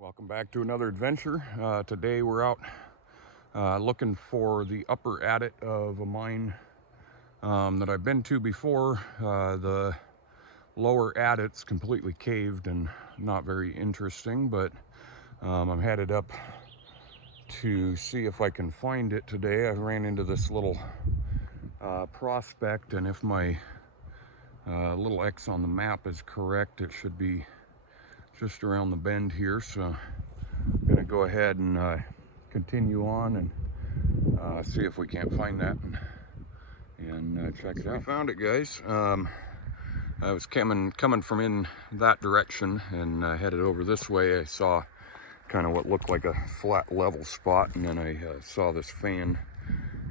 Welcome back to another adventure. Today we're out looking for the upper adit of a mine that I've been to before. The lower adit's completely caved and not very interesting, but I'm headed up to see if I can find it today. I ran into this little prospect, and if my little X on the map is correct, it should be just around the bend here. So I'm gonna go ahead and continue on and see if we can't find that and check it out. We found it, guys. I was coming from in that direction and headed over this way. I saw kind of what looked like a flat level spot, and then I saw this fan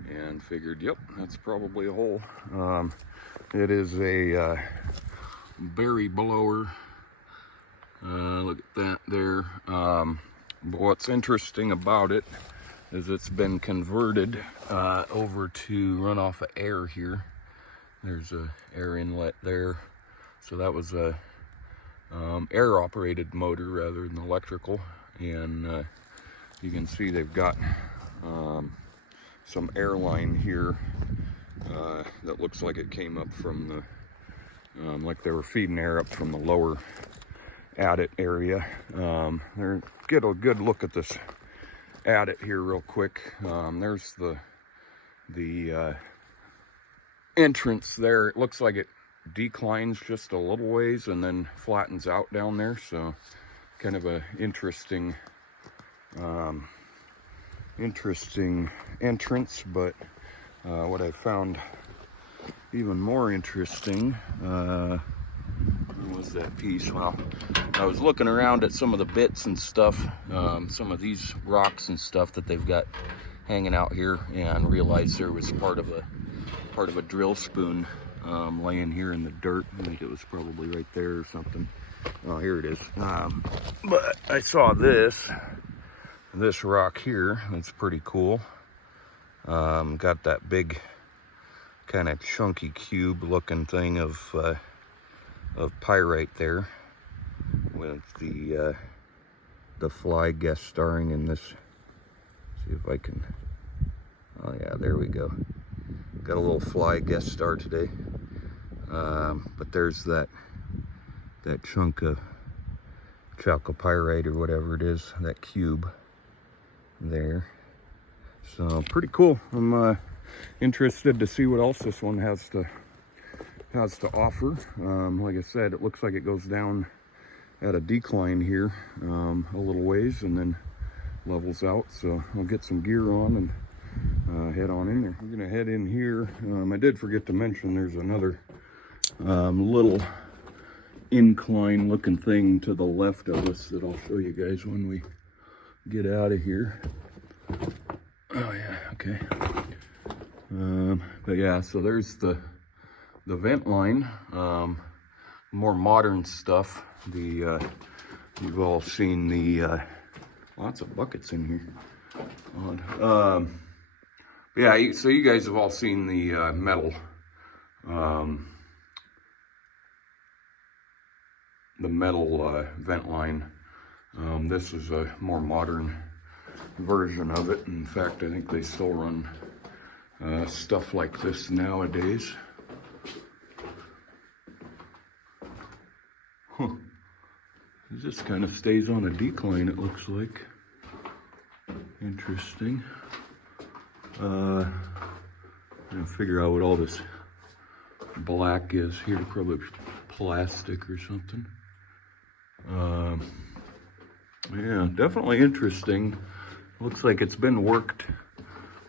and figured, yep, that's probably a hole. It is a berry blower. Look at that there. But what's interesting about it is it's been converted over to run off of air here. There's a air inlet there. So that was a air operated motor rather than electrical. And you can see they've got some air line here that looks like it came up from the, like they were feeding air up from the lower adit area. Get a good look at this adit here real quick. There's the entrance there. It looks like it declines just a little ways and then flattens out down there. So kind of a interesting entrance. But what I found even more interesting was that piece. Well, I was looking around at some of the bits and stuff, some of these rocks and stuff that they've got hanging out here, and realized there was part of a drill spoon laying here in the dirt. I think it was probably right there or something. Oh, here it is. But I saw this rock here. That's pretty cool. Got that big kind of chunky cube looking thing of pyrite there, with the fly guest starring in this. See if I can, oh yeah, there we go. Got a little fly guest star today. But there's that chunk of chalcopyrite or whatever it is, that cube there. So pretty cool. I'm interested to see what else this one has to offer. Like I said, it looks like it goes down at a decline here a little ways and then levels out. So I'll get some gear on and head on in there. We're gonna head in here. I did forget to mention there's another little incline looking thing to the left of us that I'll show you guys when we get out of here. Oh yeah, okay. But yeah, so there's the vent line, more modern stuff. You've all seen the lots of buckets in here. Odd. But yeah, so you guys have all seen the metal, vent line. This is a more modern version of it. In fact, I think they still run stuff like this nowadays. Huh. It just kind of stays on a decline, it looks like. Interesting. I'm gonna figure out what all this black is here. Probably plastic or something. Yeah, definitely interesting. Looks like it's been worked.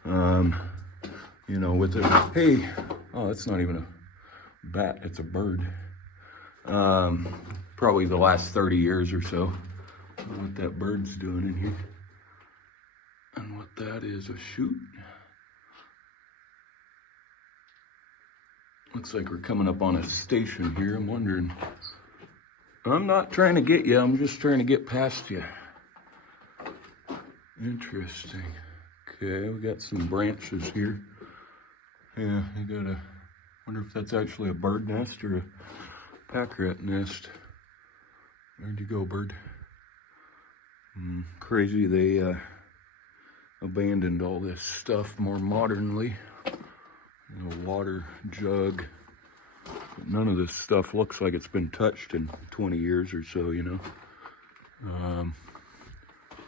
You know, with it. Hey, oh, that's not even a bat, it's a bird. Probably the last 30 years or so. I don't know what that bird's doing in here. And what that is, a chute. Looks like we're coming up on a station here. I'm wondering. I'm not trying to get you, I'm just trying to get past you. Interesting. Okay, we got some branches here. Yeah, I gotta wonder if that's actually a bird nest or a pack rat nest. Where'd you go, bird? Crazy they abandoned all this stuff more modernly. Water jug. But none of this stuff looks like it's been touched in 20 years or so,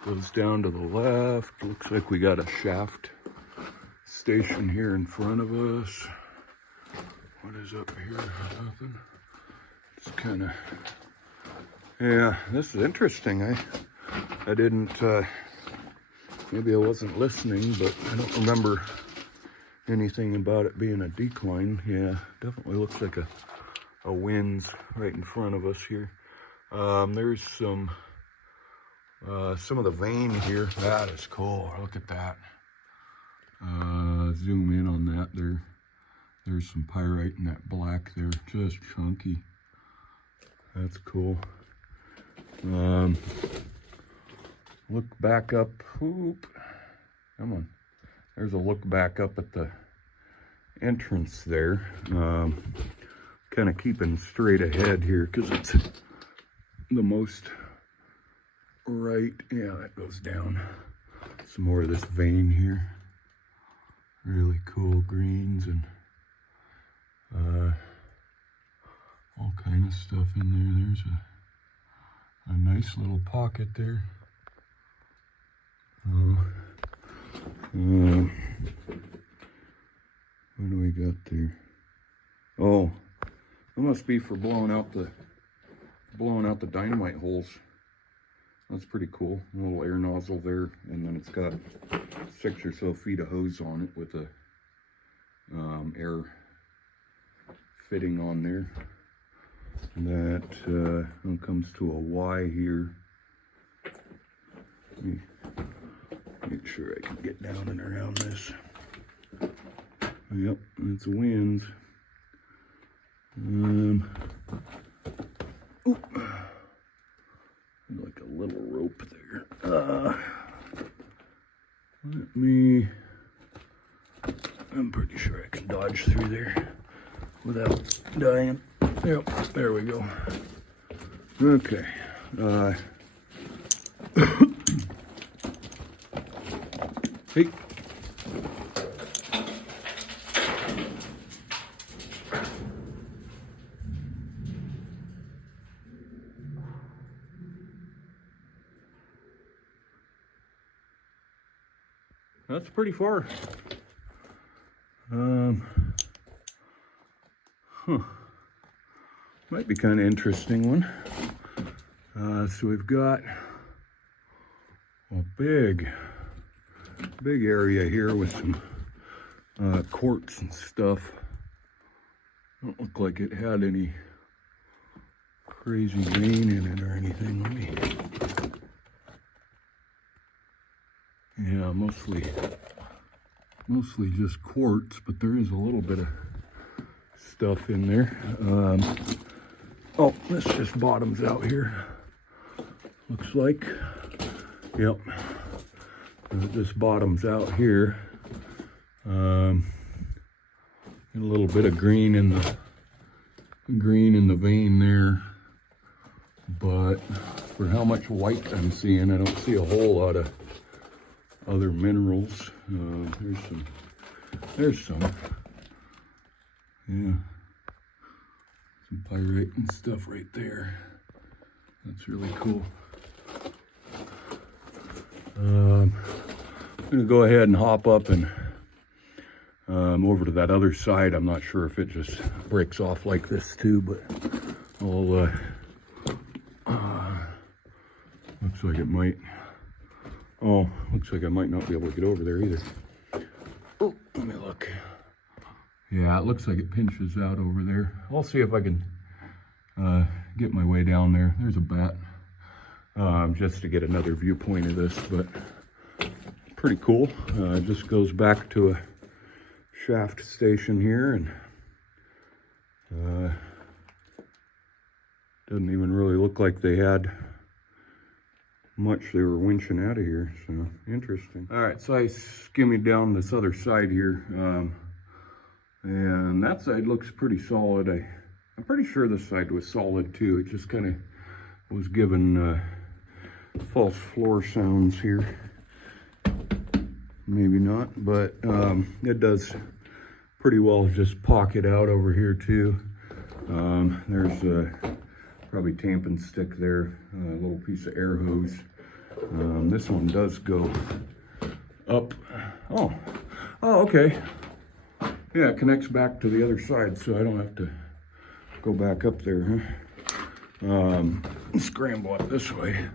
Goes down to the left. Looks like we got a shaft station here in front of us. What is up here? Nothing. It's kind of, yeah, this is interesting. I didn't, maybe I wasn't listening, but I don't remember anything about it being a decline. Yeah, definitely looks like a winds right in front of us here. There's some of the vein here. That is cool. Look at that. Zoom in on that there. There's some pyrite in that black there, just chunky. That's cool. Look back up. Oop. Come on. There's a look back up at the entrance there. Kind of keeping straight ahead here because it's the most right. Yeah, that goes down. Some more of this vein here. Really cool greens and all kind of stuff in there. There's a nice little pocket there. What do we got there? Oh, that must be for blowing out the dynamite holes. That's pretty cool. A little air nozzle there, and then it's got 6 or so feet of hose on it with a air fitting on there. That comes to a Y here. Let me make sure I can get down and around this. Yep, it's winds. Like a little rope there. I'm pretty sure I can dodge through there without dying. Yep, there we go. Okay. Hey. That's pretty far. Might be kind of interesting one. So we've got a big area here with some quartz and stuff. Don't look like it had any crazy vein in it or anything. Let me. Yeah, mostly just quartz, but there is a little bit of stuff in there. Oh, this just bottoms out here. Looks like. Yep. This bottoms out here. A little bit of green in the vein there, but for how much white I'm seeing, I don't see a whole lot of other minerals. There's some. Yeah. Some pyrite and stuff right there. That's really cool. I'm gonna go ahead and hop up and over to that other side. I'm not sure if it just breaks off like this too, but I'll looks like it might. Oh, looks like I might not be able to get over there either. Oh, let me look. Yeah, it looks like it pinches out over there. I'll see if I can get my way down there. There's a bat. Just to get another viewpoint of this, but pretty cool. It just goes back to a shaft station here, and doesn't even really look like they had much they were winching out of here, so interesting. All right, so I skimmied down this other side here, and that side looks pretty solid. I'm pretty sure this side was solid too. It just kind of was given false floor sounds here. Maybe not, but it does pretty well just pocket out over here too. There's a probably tampon stick there, a little piece of air hose. This one does go up. Oh, okay. Yeah, it connects back to the other side, so I don't have to go back up there, huh? Scramble it this way.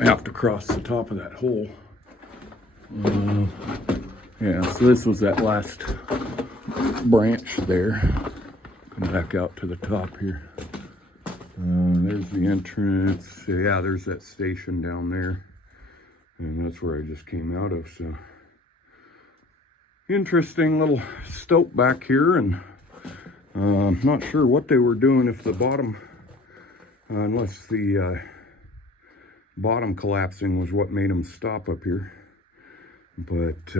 I have to cross the top of that hole. Yeah, so this was that last branch there. Come back out to the top here. There's the entrance. Yeah, there's that station down there. And that's where I just came out of, so. Interesting little stope back here, and not sure what they were doing if the bottom, unless the bottom collapsing was what made them stop up here. But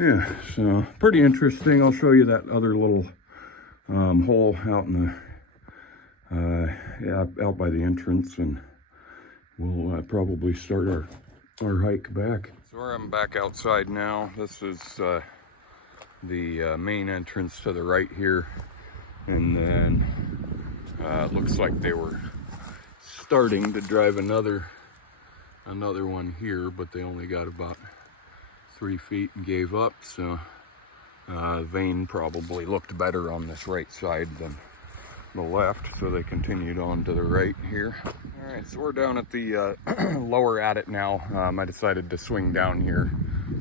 yeah, so pretty interesting. I'll show you that other little hole out in the yeah, out by the entrance, and we'll probably start our hike back. So I'm back outside now. This is the main entrance to the right here, and then it looks like they were starting to drive another one here, but they only got about 3 feet and gave up. So vein probably looked better on this right side than the left, so they continued on to the right here. All right, so we're down at the lower Adit now. I decided to swing down here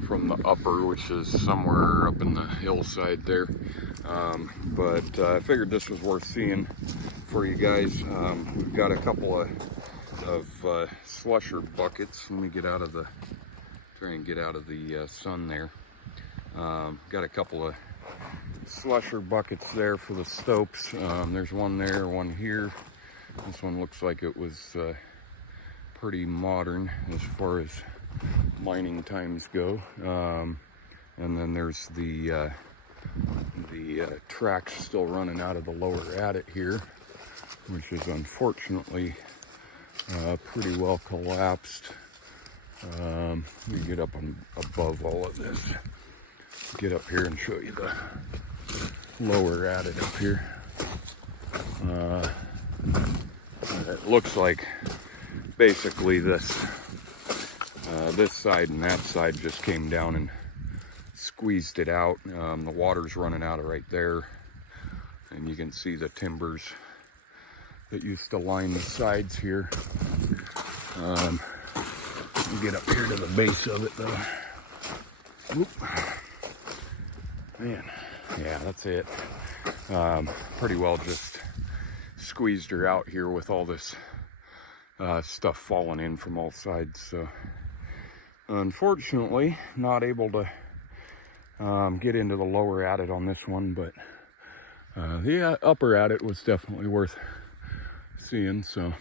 from the upper, which is somewhere up in the hillside there. But I figured this was worth seeing for you guys. We've got a couple of slusher buckets. Let me get out of the, try and get out of the sun there. Got a couple of slusher buckets there for the stopes. There's one there, one here. This one looks like it was pretty modern as far as mining times go. And then there's the tracks still running out of the lower Adit here, which is unfortunately pretty well collapsed. Let me get up above all of this. Get up here and show you the lower Adit up here. It looks like basically this side and that side just came down and squeezed it out. The water's running out of right there, and you can see the timbers that used to line the sides here. Get up here to the base of it though. Oop. Man, yeah, that's it. Pretty well just squeezed her out here with all this stuff falling in from all sides. So unfortunately not able to get into the lower Adit on this one, but the upper Adit was definitely worth seeing. So